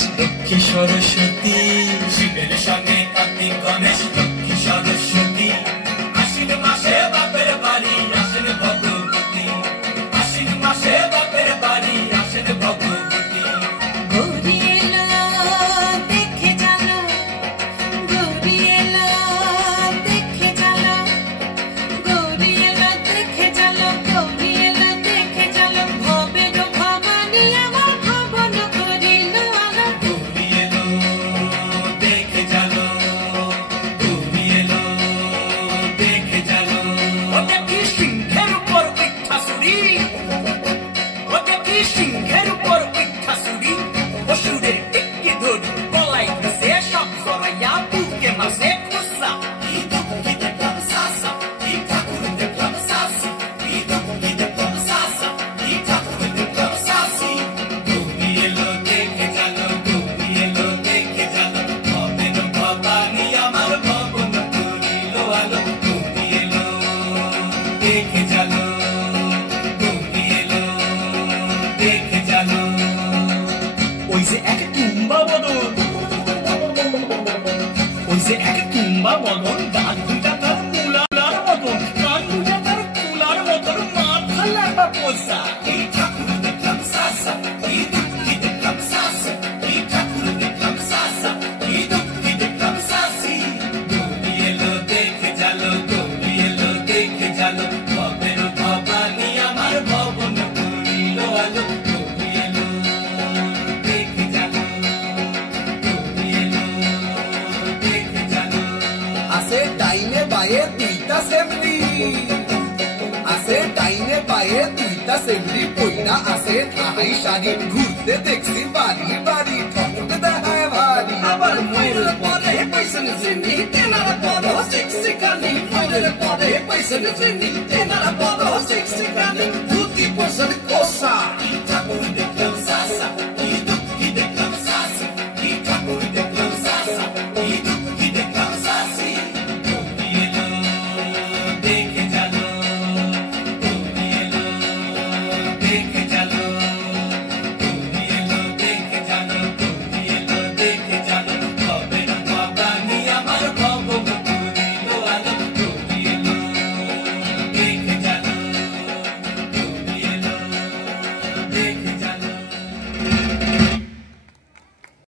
গণেশ লক্ষ্মী সরস্বতী, শিবের সঙ্গে কার্তিক গণেশ লক্ষ্মী সরস্বতী। আশ্বিন মাসে বাপের বাড়ি আসেন ভগবতী, আশ্বিন মাসে বাপের বাড়ি আসেন ভগবতী। গৌরী এলো দেখে জানো, গৌরী এলো দেখে জানো, গৌরী এলো দেখে জানো, গৌরী এলো দেখে জানো। ভবের ভবানী আমার ভবন করিল আলো। গৌরী এলো দেখে জানো, গৌরী এলো দেখে জানো। ও দেখি সিংহের উপর পিঠাসুরি, ও দেখি সিংহের উপর পিঠাসুরি। অসুরের টিকি ধরি গলায় ঘষে সব জড়াইয়া বুকে মাসে খুসা। কি দেখলাম সাসা, কি ঠাকুর দেখলাম সাসি, কি দেখলাম সাসা, কি ঠাকুর দেখলাম সাসি। গৌরী এলো দেখে জানো, গৌরী এলো দেখে জানো। ভবের ভবানী আমার ভবন করিল আলো। গৌরী এলো দেখে জানো, গৌরী এলো দেখে জানো। ওই যে এক তুম্বা বদন, ওই যে এক তুম্বা বদন, দাঁত দুইটা তার মুলার মতন, কান দুইটা তার কুলার মতন, মাথা লাগা পোষা। এই ঠাকুর দেখলাম সাসা, এই দুঃখী দেখলাম সাসা, এই ঠাকুর দেখলাম সাসা, এই দুঃখী দেখলাম সাসি। গৌরী এলো দেখে জালো, গৌরী এলো দেখে জালো। ভবের ভবানী আমার ভবন করিল আলো। গৌরী এলো দেখে জালো, গৌরী এলো দেখে জালো। আসে ডাইনে বায়ে দুইটা সেমরি, আসে ডাইনে বায়ে দুইটা সেমরি। পয়লা আসে আহাই শাড়ি, ঘুরতে দেখছি বাড়ি বাড়ি, ঠকতে দেখায় ভারী। আবার ময়ূরের পরে পয়সা চিনি, তেনারা পদ শিক্ষিকানি। ময়ূরের পরে পয়সা চিনি, তেনারা পদ শিক্ষিকানি।